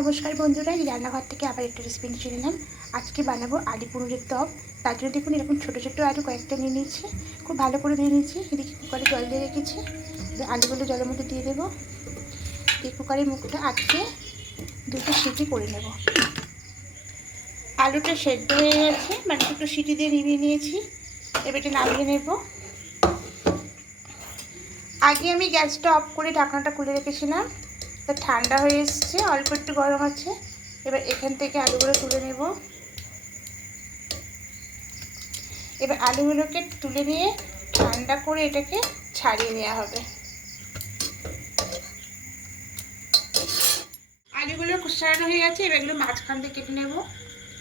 নমস্কার বন্ধুরা, এই রান্নাঘর থেকে আবার একটা রেসিপি নিয়ে এলাম। আজকে বানাবো আলু পনিরের টক। তার জন্য দেখুন এরকম ছোটো ছোটো আলু কয়েকটা নিয়ে নিয়েছি। খুব ভালো করে ধুয়ে নিয়েছি। এদিকে কুকারে জল দিয়ে রেখেছি। আলুগুলো জলের মধ্যে দিয়ে দেবো। দিয়ে কুকারের মুখটা আটকে দুটো সিটি করে নেব। আলুটা সেদ্ধ হয়ে গেছে মানে দুটো সিটি দিয়ে নিভিয়ে নিয়েছি। এবার এটা নামিয়ে নেব। আগে আমি গ্যাসটা অফ করে ঢাকনাটা খুলে রেখেছিলাম। তা ঠান্ডা হয়ে এসছে, অল্প একটু গরম আছে। এবার এখান থেকে আলুগুলো তুলে নেব। এবার আলুগুলোকে তুলে নিয়ে ঠান্ডা করে এটাকে ছাড়িয়ে নেওয়া হবে। আলুগুলো ছাড়ানো হয়ে গেছে, এবার এগুলো মাঝখান থেকে কেটে নেব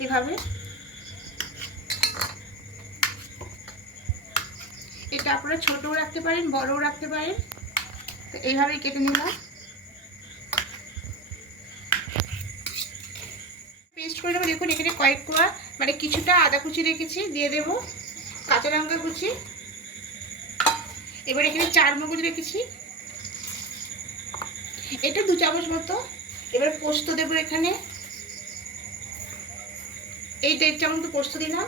এভাবে। এটা আপনারা ছোটও রাখতে পারেন, বড়ও রাখতে পারেন। তো এইভাবেই কেটে নিলাম। করে নেব দেখুন, এখানে কয়েক কোয়া মানে কিছুটা আদা কুচি রেখেছি, দিয়ে দেব কাঁচা লঙ্কা কুচি। এবার এখানে চার মগজ রেখেছি। এটা দু চামচ মতো। এবার পোস্ত দেবো এখানে। এই দেড় চামচ পোস্ত দিলাম।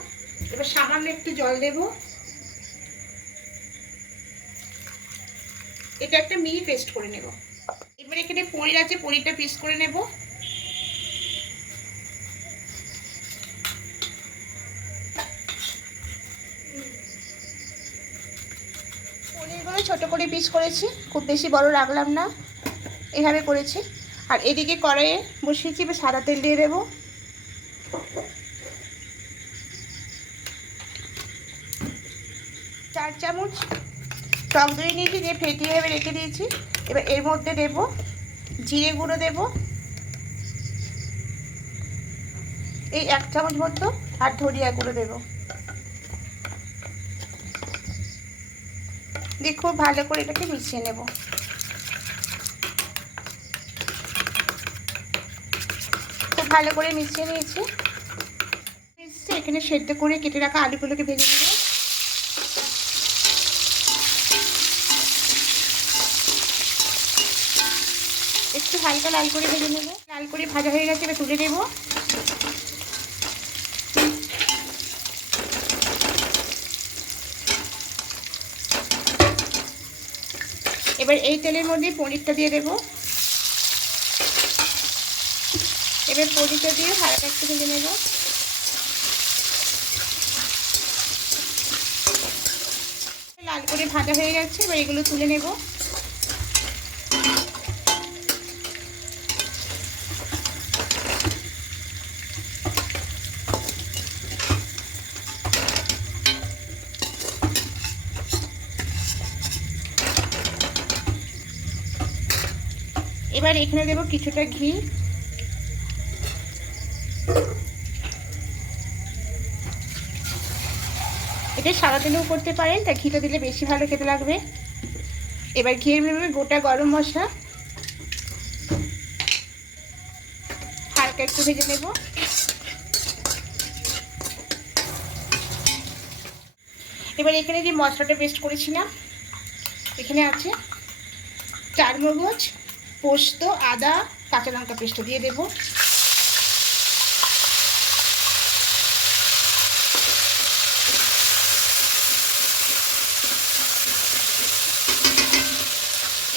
এবার সামান্য একটু জল দেব। এটা একটা মিহি পেস্ট করে নেব। এবার এখানে পনির আছে, পনিরটা পিস করে নেব। ছোট করে পিস করেছি, খুব বেশি বড় রাখলাম না, এভাবে করেছি। আর এদিকে কড়াইয়ে বসিয়েছি, এবার সাদা তেল দিয়ে দেবো। চার চামচ টক দই নিয়েছি, দিয়ে ফেটিয়ে এবার রেখে দিয়েছি। এবার এর মধ্যে দেব জিরে গুঁড়ো দেব। এই এক চামচ মতো আর ধরিয়া গুঁড়ো দেবো। দিয়ে খুব ভালো করে এটাকে মিশিয়ে নেব। খুব ভালো করে মিশিয়ে নিয়েছি। এখানে সেদ্ধ করে কেটে রাখা আলুগুলোকে ভেজে নেব। একটু হালকা লাল করে ভেজে নেব। লাল করে ভাজা হয়ে গেছে, এবার তুলে নেব। এবার এই তেলের মধ্যে পনিরটা দিয়ে দেব। এবার পনিরটা দিয়ে হালকা একটু ভেজে নেব। লাল করে ভাজা হয়ে গেছে, এবার এগুলো তুলে নেব। এবার এখানে দেব কিছুটা ঘি। এটা সারা দিনেও করতে পারেন, তা ঘিটা দিলে বেশি ভালো খেতে লাগবে। এবার ঘিয়ের ভেবে গোটা গরম মশলা। হালকা একটু ভেজে নেব। এবার এখানে যে মশলাটা পেস্ট করেছিলাম, এখানে আছে চার মগজ পোস্ত, আদা, কাঁচা লঙ্কা পেস্টটা দিয়ে দেব।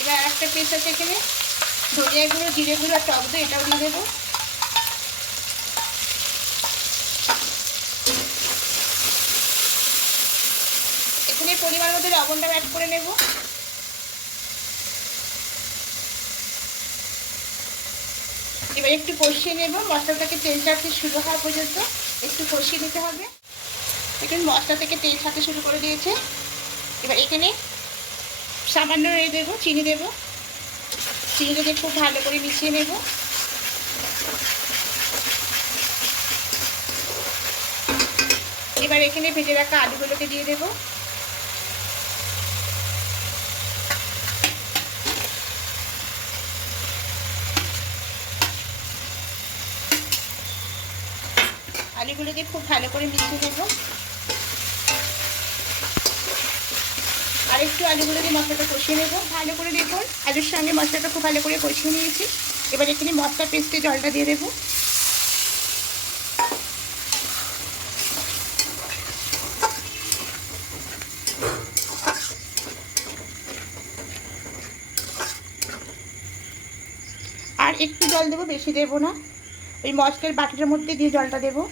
এবার একটা পেস্ট আছে এখানে। ধনিয়া গুঁড়ো, জিরে গুঁড়ো আর টক দই এটাও দিয়ে দেবো। এখানে পরিমাণ মতো লবণটা অ্যাড করে নেব। এবার একটু কষিয়ে নেব। মশলাটাকে তেল ছাড়তে শুরু হওয়া পর্যন্ত একটু কষিয়ে নিতে হবে। এখানে মশলা থেকে তেল ছাড়তে শুরু করে দিয়েছে। এবার এখানে সামান্য এ দেবো, চিনি দেবো। চিনিটা দিয়ে খুব ভালো করে মিশিয়ে নেব। এবার এখানে ভেজে রাখা আলুগুলোকে দিয়ে দেবো। আলুগুলো দিয়ে খুব ভালো করে মিশিয়ে দেব আর একটু আলুগুলো দিয়ে মশলাটা কষিয়ে নেব। ভালো করে দেখুন, আলুর সঙ্গে মশলাটা খুব ভালো করে কষিয়ে নিয়েছি। এবার এখানে মশলা পেস্টে জলটা দিয়ে দেবো। আর একটু জল দেবো, বেশি দেবো না। ওই মশলার বাটিটার মধ্যে দিয়ে জলটা দেবো।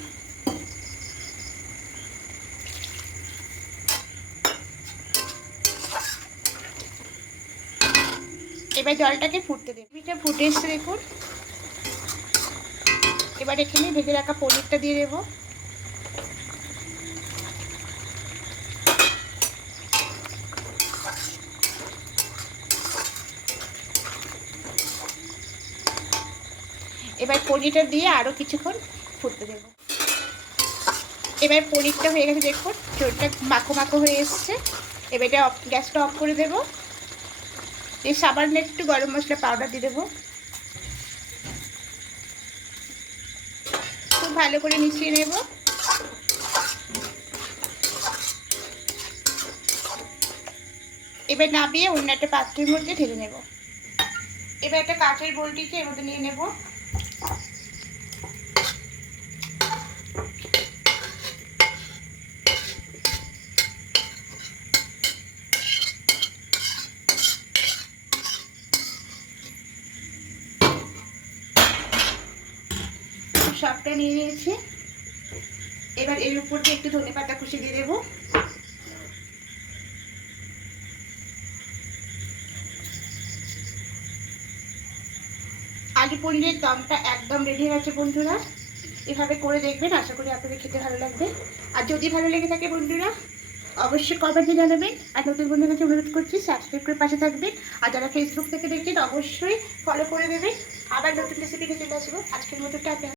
এবার জলটাকে ফুটতে দেবো এটা ফুটে এসছে দেখুন। এবার এখানে ভেজে রাখা পনিরটা দিয়ে দেবো। এবার পনিরটা দিয়ে আরও কিছুক্ষণ ফুটতে দেবো। এবার পনিরটা হয়ে গেছে দেখুন চোরটা মাখো মাখো হয়ে এসছে। এবার এটা গ্যাসটা অফ করে দেবো। এই সাবানে একটু গরম মশলা পাউডার দিয়ে দেবো। খুব ভালো করে মিশিয়ে নেব। এবার নামিয়ে অন্য একটা পাত্রের মধ্যে ঢেলে নেব। এবার একটা কাঠের বোলটিকে এর মধ্যে নিয়ে নেব। সবটা নিয়ে নিয়েছি। এবার এর উপর দিয়ে একটু ধনে পাতা কুচি দিয়ে দেবো। আলু পনিরের দমটা একদম রেডি হয়ে গেছে বন্ধুরা। এভাবে করে দেখবেন, আশা করি আপনাদের খেতে ভালো লাগবে। আর যদি ভালো লেগে থাকে বন্ধুরা, অবশ্যই কমেন্টে জানাবেন। আর নতুন বন্ধুর কাছে অনুরোধ করছি সাবস্ক্রাইব করে পাশে থাকবেন। আর যারা ফেসবুক থেকে দেখছেন, অবশ্যই ফলো করে দেবেন। আবার নতুন রেসিপি চলে আসব। আজকের মতো টাটা।